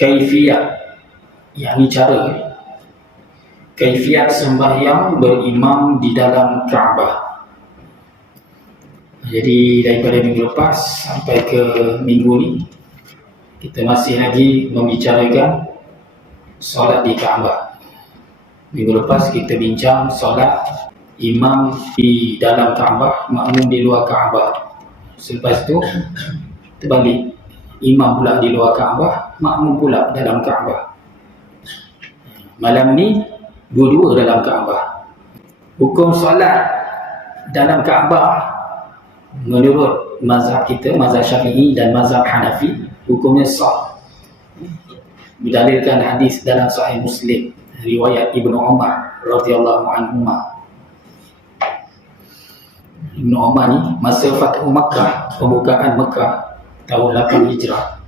kaifiyat, yakni cara, kaifiyat sembahyang berimam di dalam Kaabah. Jadi daripada minggu lepas sampai ke minggu ni, kita masih lagi membicarakan solat di Kaabah. Minggu lepas kita bincang solat imam di dalam Kaabah, makmum di luar Kaabah. Selepas itu terbalik, imam pula di luar Kaabah, makmum pula dalam Kaabah. Malam ni dua-dua dalam Kaabah. Hukum solat dalam Kaabah menurut mazhab kita, mazhab Syafi'i dan mazhab Hanafi, hukumnya sah. Berdalilkan hadis dalam Sahih Muslim riwayat Ibnu Umar radhiyallahu anhuma. Ibnu Umar ni masa Fathu Makkah, pembukaan Mekah tahun 8 Hijrah,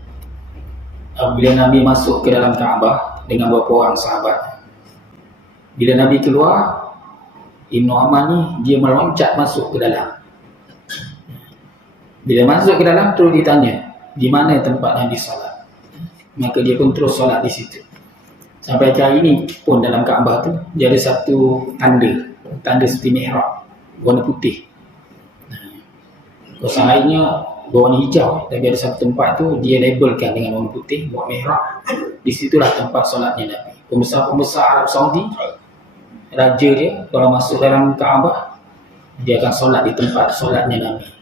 bila Nabi masuk ke dalam Kaabah dengan beberapa orang sahabat, bila Nabi keluar, Ibnu Umar ni dia meloncat masuk ke dalam. Bila masuk ke dalam, terus ditanya di mana tempat Nabi solat. Maka dia pun terus solat di situ. Sampai ke hari ini pun dalam Kaabah tu dia ada satu tanda seperti mihrab warna putih. Kawasan lainnya berwarna hijau, tapi ada satu tempat tu dia labelkan dengan warna putih, buat mihrab. Di situlah tempat solatnya Nabi. Pembesar-pembesar Arab Saudi, raja dia kalau masuk dalam Kaabah, dia akan solat di tempat solatnya Nabi.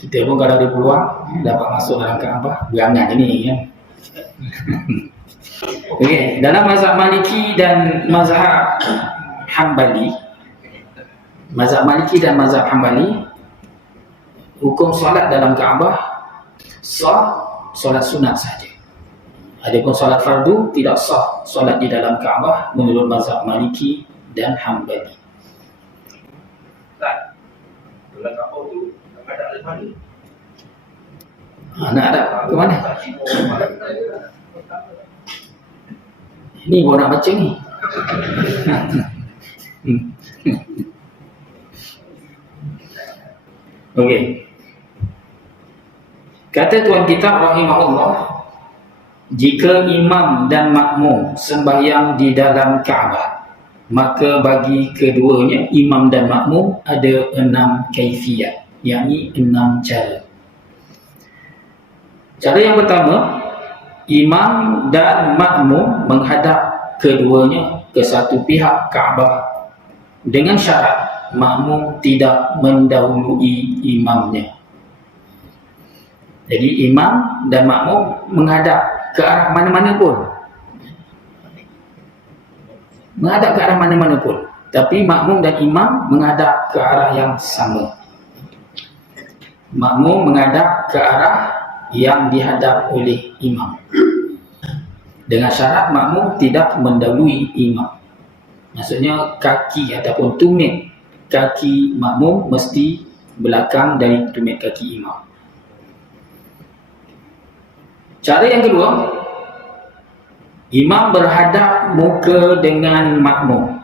Kita pun kalau ada peluang dapat masuk dalam Kaabah, berangan ini kan. Okey, dalam mazhab Maliki dan mazhab Hambali, hukum solat dalam Kaabah sah solat sunat saja. Adapun solat fardu tidak sah solat di dalam Kaabah menurut mazhab Maliki dan Hambali. Dalam Kaabah tu ada mana? Nak ada ke mana? Ni baru nak baca ni. Okey. Kata Tuan Kitab rahimahullah, jika imam dan makmum sembahyang di dalam Kaabah, maka bagi keduanya, imam dan makmum, ada 6 kaifiyat, yakni 6 cara. Cara yang pertama, imam dan makmum menghadap keduanya ke satu pihak Kaabah dengan syarat makmum tidak mendahului imamnya. Jadi imam dan makmum menghadap ke arah mana-mana pun. Menghadap ke arah mana-mana pun. Tapi makmum dan imam menghadap ke arah yang sama. Makmum menghadap ke arah yang dihadap oleh imam. Dengan syarat makmum tidak mendahului imam. Maksudnya kaki ataupun tumit kaki makmum mesti belakang dari tumit kaki imam. Cara yang kedua, imam berhadap muka dengan makmum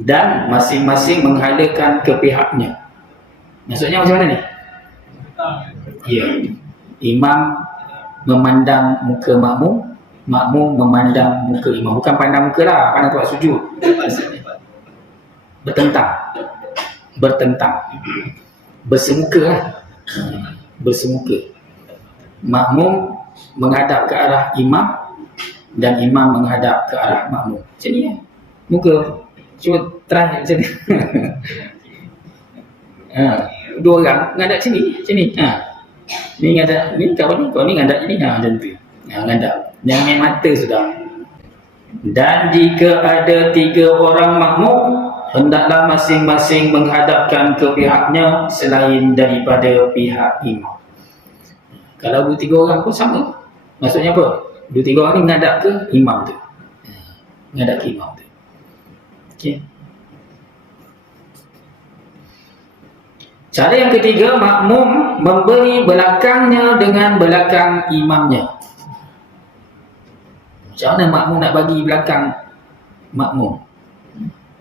dan masing-masing menghalakan ke pihaknya. Maksudnya macam mana ni? Ya, imam memandang muka makmum, makmum memandang muka imam. Bukan pandang muka lah, pandang tempat sujud. Bertentang, bersemuka lah. Bersemuka. Makmum menghadap ke arah imam dan imam menghadap ke arah makmum. Macam ni lah. Muka. Cuba try macam ni. Dua orang menghadap sini, macam ni. Ni ngadap ni, kau ni ngadap ni, macam tu. Ngadap. Jangan main mata sudah. Dan jika ada 3 orang makmum, hendaklah masing-masing menghadapkan ke pihaknya selain daripada pihak imam. Kalau 2-3 orang pun sama. Maksudnya apa? 2-3 orang ni menghadap ke imam tu. Menghadap ke imam tu. Okey. Cara yang ketiga, makmum memberi belakangnya dengan belakang imamnya. Macam mana makmum nak bagi belakang makmum?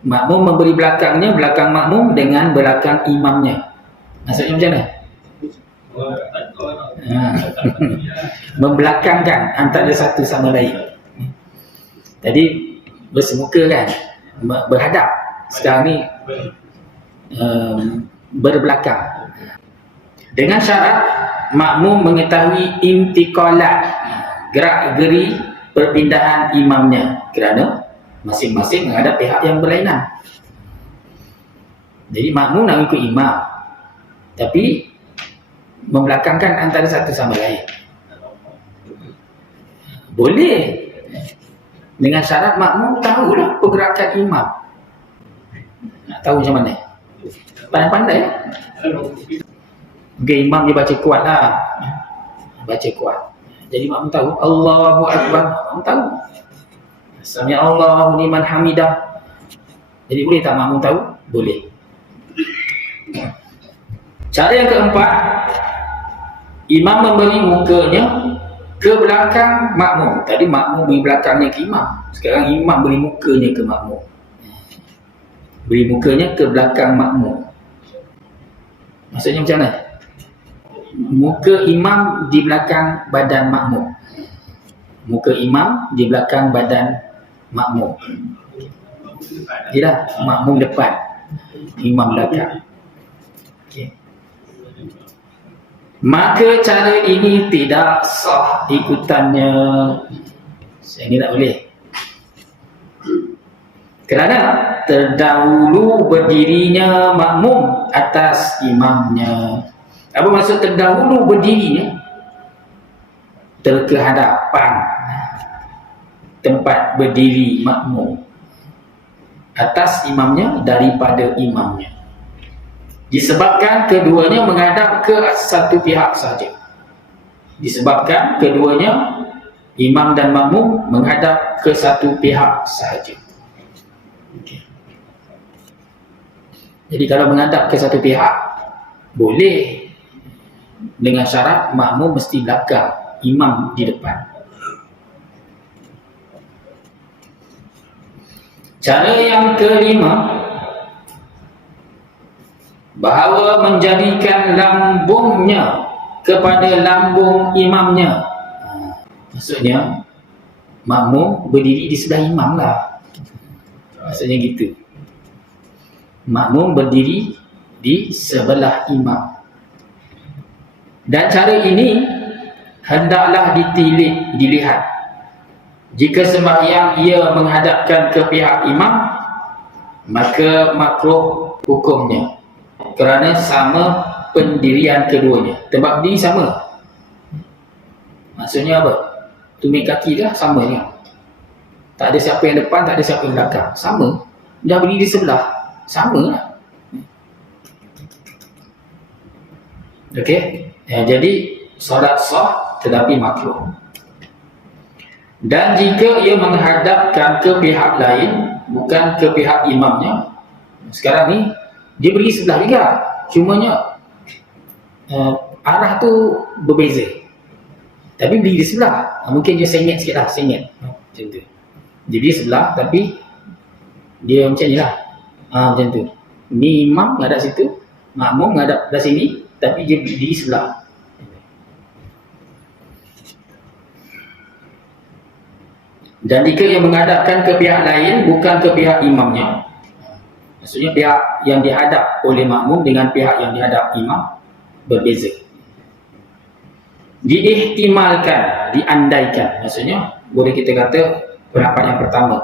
Makmum memberi belakangnya, belakang makmum dengan belakang imamnya. Maksudnya macam mana? Membelakangkan antara satu sama lain. Tadi bersemuka kan, berhadap. Sekarang ni berbelakang. Dengan syarat makmum mengetahui intiqalat, gerak-geri perpindahan imamnya, kerana masing-masing menghadap pihak yang berlainan. Jadi makmum nak ikut imam, tapi membelakangkan antara satu sama lain. Boleh, dengan syarat makmum tahulah pergerakan imam. Nak tahu macam mana? Pandai-pandai ya? Okay, imam dia baca kuat lah, baca kuat. Jadi makmum tahu Allahu Akbar, makmum tahu Sami Allahu liman hamidah. Jadi boleh tak makmum tahu? Boleh. Cara yang keempat, imam memberi mukanya ke belakang makmum. Tadi makmum beri belakangnya ke imam, sekarang imam beri mukanya ke makmum. Beri mukanya ke belakang makmum. Maksudnya macam mana? Muka imam di belakang badan makmum. Muka imam di belakang badan makmum. Tidak, makmum depan, imam belakang. Okay. Maka cara ini tidak sah ikutannya. Ini tak boleh. Kerana terdahulu berdirinya makmum atas imamnya. Apa maksud terdahulu berdirinya? Terkehadapan tempat berdiri makmum atas imamnya daripada imamnya, disebabkan keduanya menghadap ke satu pihak saja. Disebabkan keduanya, imam dan makmum, menghadap ke satu pihak saja. Okay. Jadi kalau menghadap ke satu pihak boleh, dengan syarat makmum mesti belakang, imam di depan. Cara yang kelima, bahawa menjadikan lambungnya kepada lambung imamnya. Maksudnya makmum berdiri di sebelah imam lah. Maksudnya gitu. Makmum berdiri di sebelah imam. Dan cara ini hendaklah dilihat. Jika sembahyang ia menghadapkan ke pihak imam, maka makruh hukumnya, kerana sama pendirian keduanya. Tempat berdiri sama. Maksudnya apa? Tumit kaki dah sama ni. Tak ada siapa yang depan, tak ada siapa yang belakang. Sama. Dah berdiri di sebelah, sama lah. Okey. Jadi solat sah tetapi makruh. Dan jika ia menghadapkan ke pihak lain, bukan ke pihak imamnya. Sekarang ni dia berdiri sebelah juga, cumanya arah tu berbeza. Tapi berdiri di sebelah, mungkin dia sengit sikit lah, sengit macam tu. Dia berdiri sebelah tapi dia macam ni lah, macam tu. Ni imam menghadap situ, makmum menghadap dah sini, tapi dia berdiri sebelah. Dan jika ia menghadapkan ke pihak lain, bukan ke pihak imamnya, maksudnya pihak yang dihadap oleh makmum dengan pihak yang dihadap imam berbeza. Diihtimalkan, diandaikan, maksudnya boleh kita kata pendapat yang pertama.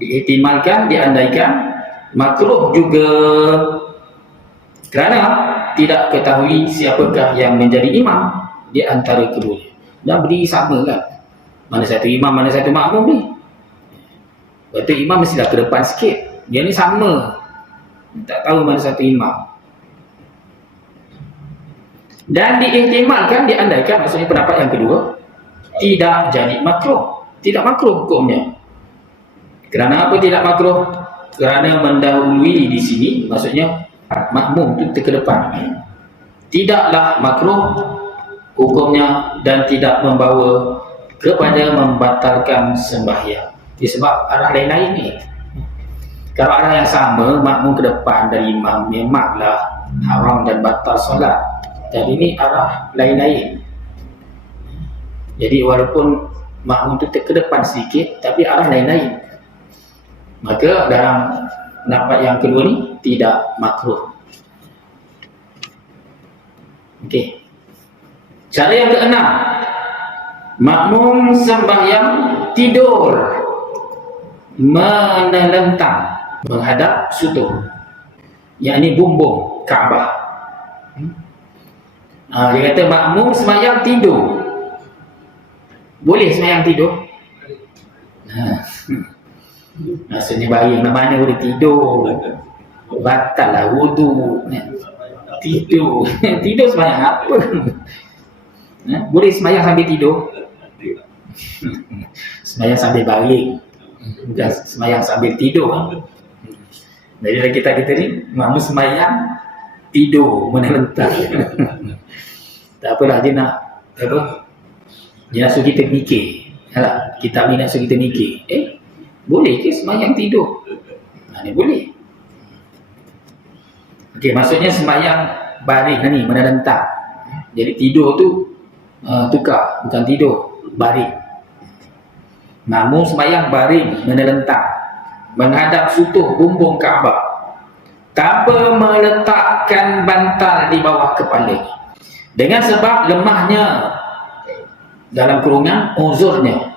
Diihtimalkan, diandaikan, makruh juga, kerana tidak ketahui siapakah yang menjadi imam di antara keduanya. Dan berdiri sama kan, mana satu imam, mana satu makmum ni. Lepas tu imam mestilah ke depan sikit, dia ni sama, tak tahu mana satu imam. Dan diihtimalkan, diandaikan, maksudnya pendapat yang kedua, tidak jadi makruh. Tidak makruh hukumnya. Kerana apa tidak makruh? Kerana mendahului di sini, maksudnya makmum tu ke depan. Tidaklah makruh hukumnya dan tidak membawa kepada membatalkan sembahyang. Disebab arah lain-lain ni. Kalau arah yang sama, makmum ke depan dari imam, memanglah haram dan batal solat. Tapi ini arah lain-lain. Jadi walaupun makmum itu ke depan sedikit, tapi arah lain-lain. Maka dalam pendapat yang kedua ni tidak makruh. Okey. Cara yang keenam, makmum sembahyang tidur menelentang menghadap sudut, yakni bumbung Kaabah. Dia kata makmum sembahyang tidur. Boleh sembahyang tidur? Maksudnya baring mana boleh tidur, batal lah wudu. Tidur tidur sembahyang apa? Boleh sembahyang sambil tidur? Sembahyang sambil baring, bukan sembahyang sambil tidur. Jadi kita ni makmum sembahyang tidur menelentang. Tak apalah, dia nak apa? Dia nak suruh kita mikir. Kitab ni nak suruh kita mikir. Boleh ke sembahyang tidur? Ni boleh. Okey, maksudnya sembahyang baring ni menelentang. Jadi tidur tu tukar, bukan tidur, baring. Makmum sembahyang baring menelentang menghadap sudut bumbung Kaabah tanpa meletakkan bantal di bawah kepala, dengan sebab lemahnya dalam kurungan uzurnya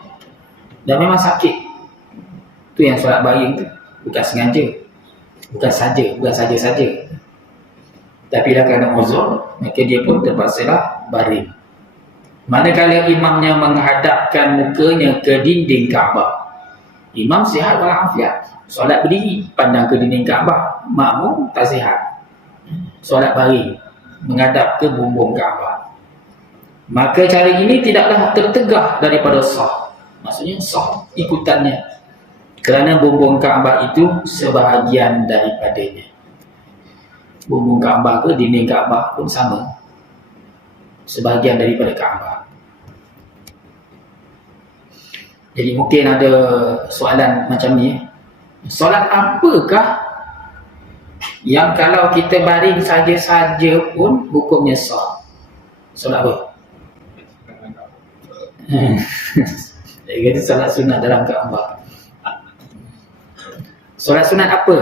dan memang sakit. Tu yang solat baring tu bukan sengaja, bukan saja, tapi dah kerana uzur, maka dia pun terpaksalah baring. Manakala imamnya menghadapkan mukanya ke dinding Kaabah, imam sihat walafiat, solat berdiri pandang ke dinding Kaabah, makmum tak sihat, solat baring menghadap ke bumbung Kaabah, maka cara ini tidaklah tertegah daripada sah. Maksudnya sah ikutannya, kerana bumbung Kaabah itu sebahagian daripadanya. Bumbung Kaabah ke dinding Kaabah pun sama, sebahagian daripada Kaabah. Jadi mungkin ada soalan macam ni, solat apakah yang kalau kita baring saja-saja pun hukumnya sah? Solat apa? Dia kata solat sunat dalam Kaabah. Solat sunat apa?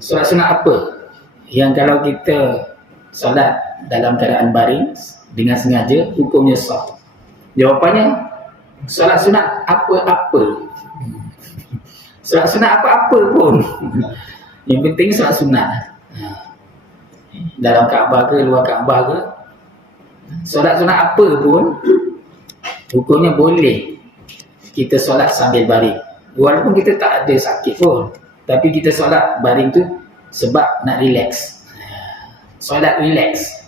Solat sunat apa yang kalau kita solat dalam keadaan baring dengan sengaja hukumnya sah? Jawapannya, solat sunat apa-apa. Solat sunat apa-apa pun. Yang penting solat sunat. Dalam Kaabah ke luar Kaabah ke, solat sunat apa pun hukumnya boleh kita solat sambil baring. Walaupun kita tak ada sakit pun, tapi kita solat baring tu sebab nak relax. Solat relax.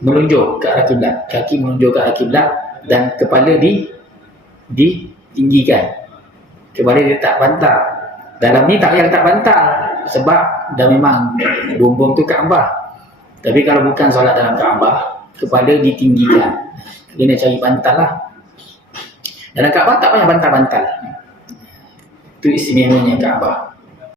Menunjuk ke arah kiblat, kaki menunjuk ke arah kiblat dan kepala ditinggikan. Kepala dia tak bantal. Dalam ni tak payah letak bantal sebab dah memang bumbung tu Kaabah. Tapi kalau bukan solat dalam Kaabah, kepala ditinggikan. Kena cari bantal lah. Dalam Kaabah tak payah bantal-bantal. Itu istimewanya Kaabah.